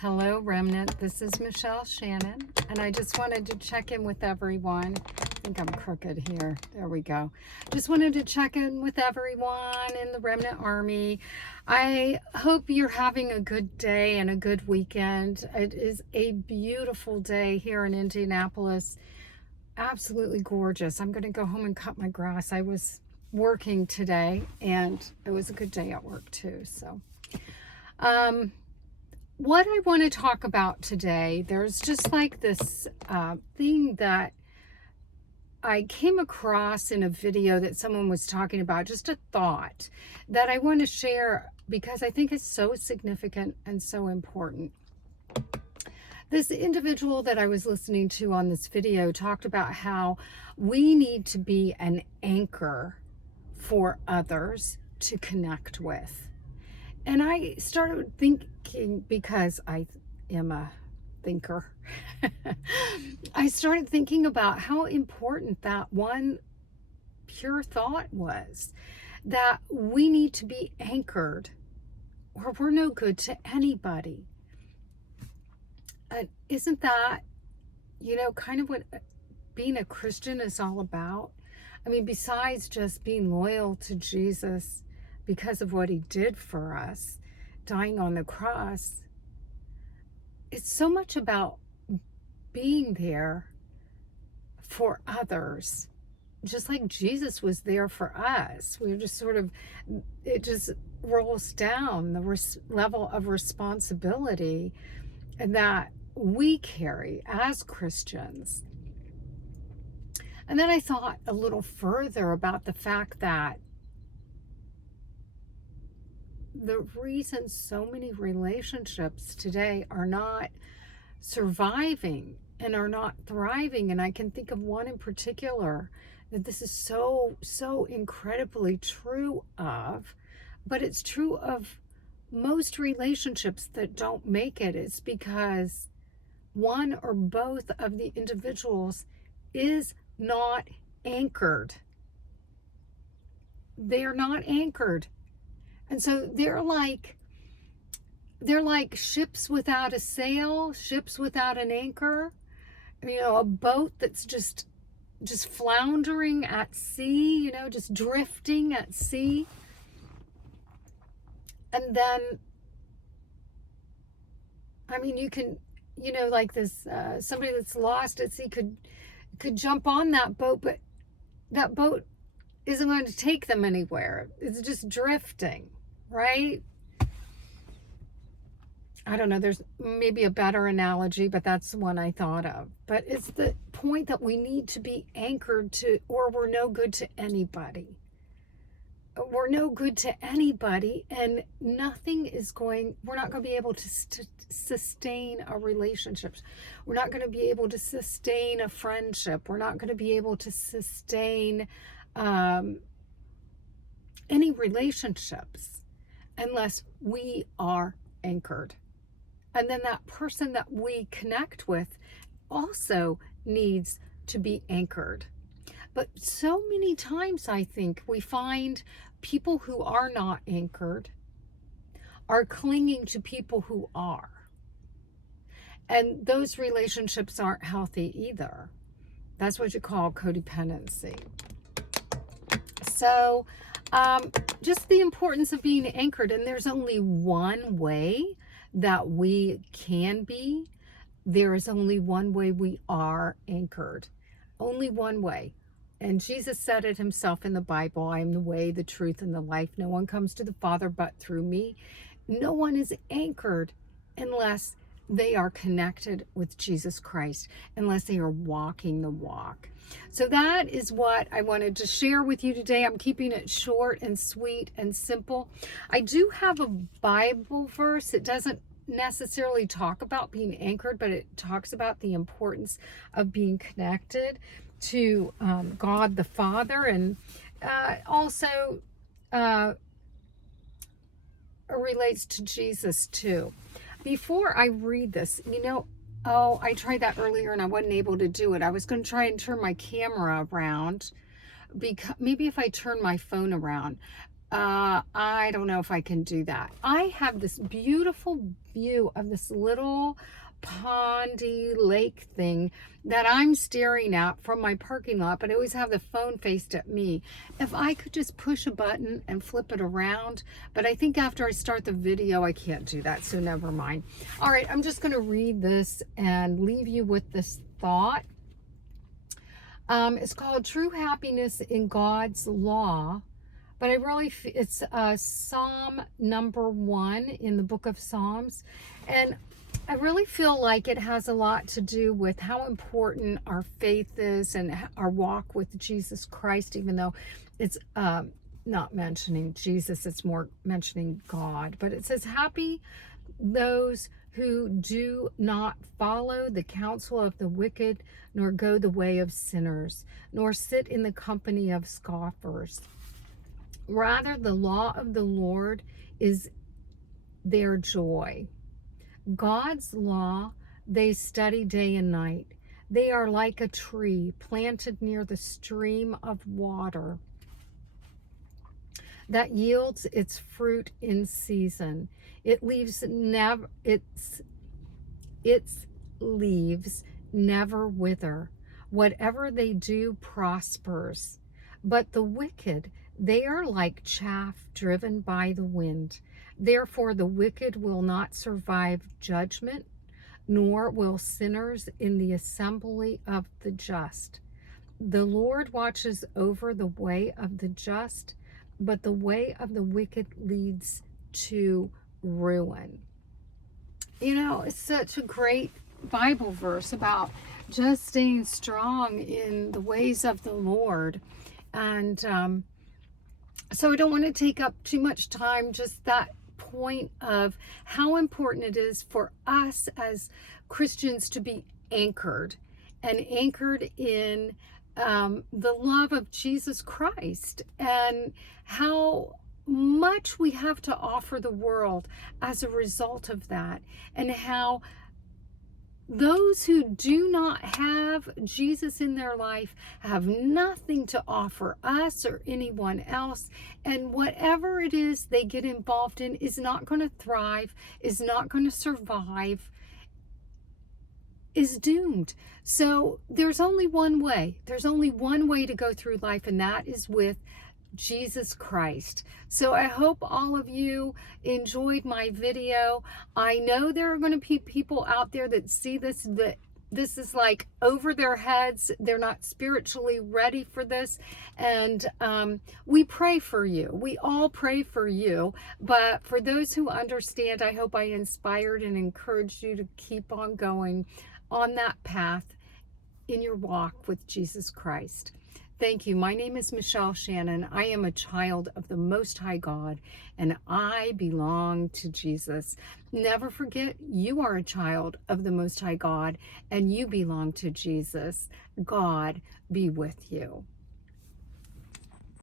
Hello, Remnant. This is Michelle Shannon, and I just wanted to check in with everyone. I think I'm crooked here. There we go. Just wanted to check in with everyone in the Remnant Army. I hope you're having a good day and a good weekend. It is a beautiful day here in Indianapolis. Absolutely gorgeous. I'm going to go home and cut my grass. I was working today, and it was a good day at work too. So, what I want to talk about today, there's just like this thing that I came across in a video that someone was talking about, just a thought that I want to share because I think it's so significant and so important. This individual that I was listening to on this video talked about how we need to be an anchor for others to connect with. And I started thinking, because I am a thinker, I started thinking about how important that one pure thought was, that we need to be anchored or we're no good to anybody. Isn't that, kind of what being a Christian is all about? I mean, besides just being loyal to Jesus because of what he did for us, dying on the cross, it's so much about being there for others, just like Jesus was there for us. We're just it just rolls down the level of responsibility that we carry as Christians. And then I thought a little further about the fact that the reason so many relationships today are not surviving and are not thriving, and I can think of one in particular that this is so incredibly true of, but it's true of most relationships that don't make it. It's because one or both of the individuals is not anchored. They're not anchored. And so they're like ships without a sail, ships without an anchor, a boat that's just floundering at sea, just drifting at sea. And then, I mean, you can, like this, somebody that's lost at sea could jump on that boat, but that boat isn't going to take them anywhere. It's just drifting, right? I don't know, there's maybe a better analogy, but that's the one I thought of. But it's the point that we need to be anchored to, or we're no good to anybody. We're no good to anybody, and we're not going to be able to sustain a relationship. We're not going to be able to sustain a friendship. We're not going to be able to sustain any relationships unless we are anchored. And then that person that we connect with also needs to be anchored. But so many times I think we find people who are not anchored are clinging to people who are. And those relationships aren't healthy either. That's what you call codependency. So just the importance of being anchored. And there's only one way that we can be. There is only one way we are anchored. Only one way. And Jesus said it himself in the Bible, I am the way, the truth, and the life. No one comes to the Father but through me. No one is anchored unless they are connected with Jesus Christ, unless they are walking the walk. So that is what I wanted to share with you today. I'm keeping it short and sweet and simple. I do have a Bible verse. It doesn't necessarily talk about being anchored, but it talks about the importance of being connected to God the Father, and also relates to Jesus too. Before I read this, I tried that earlier and I wasn't able to do it. I was going to try and turn my camera around, because maybe if I turn my phone around, I don't know if I can do that. I have this beautiful view of this little pondy lake thing that I'm staring at from my parking lot, but I always have the phone faced at me. If I could just push a button and flip it around, but I think after I start the video, I can't do that, so never mind. All right, I'm just going to read this and leave you with this thought. It's called True Happiness in God's Law. But I really, it's Psalm number 1 in the book of Psalms. And I really feel like it has a lot to do with how important our faith is and our walk with Jesus Christ, even though it's not mentioning Jesus, it's more mentioning God. But it says, happy those who do not follow the counsel of the wicked, nor go the way of sinners, nor sit in the company of scoffers. Rather, the law of the Lord is their joy. God's law they study day and night. They are like a tree planted near the stream of water that yields its fruit in season. Its leaves never wither. Whatever they do prospers. But the wicked, they are like chaff driven by the wind. Therefore, the wicked will not survive judgment, nor will sinners in the assembly of the just. The Lord watches over the way of the just, but the way of the wicked leads to ruin. You know, it's such a great Bible verse about just staying strong in the ways of the Lord. And so I don't want to take up too much time, just that point of how important it is for us as Christians to be anchored in the love of Jesus Christ, and how much we have to offer the world as a result of that, and how those who do not have Jesus in their life have nothing to offer us or anyone else. And whatever it is they get involved in is not going to thrive, is not going to survive, is doomed. So there's only one way. There's only one way to go through life, and that is with Jesus Christ. So I hope all of you enjoyed my video. I know there are going to be people out there that see this, that this is like over their heads. They're not spiritually ready for this. And we pray for you. We all pray for you. But for those who understand, I hope I inspired and encouraged you to keep on going on that path in your walk with Jesus Christ. Thank you. My name is Michelle Shannon. I am a child of the Most High God, and I belong to Jesus. Never forget, you are a child of the Most High God, and you belong to Jesus. God be with you.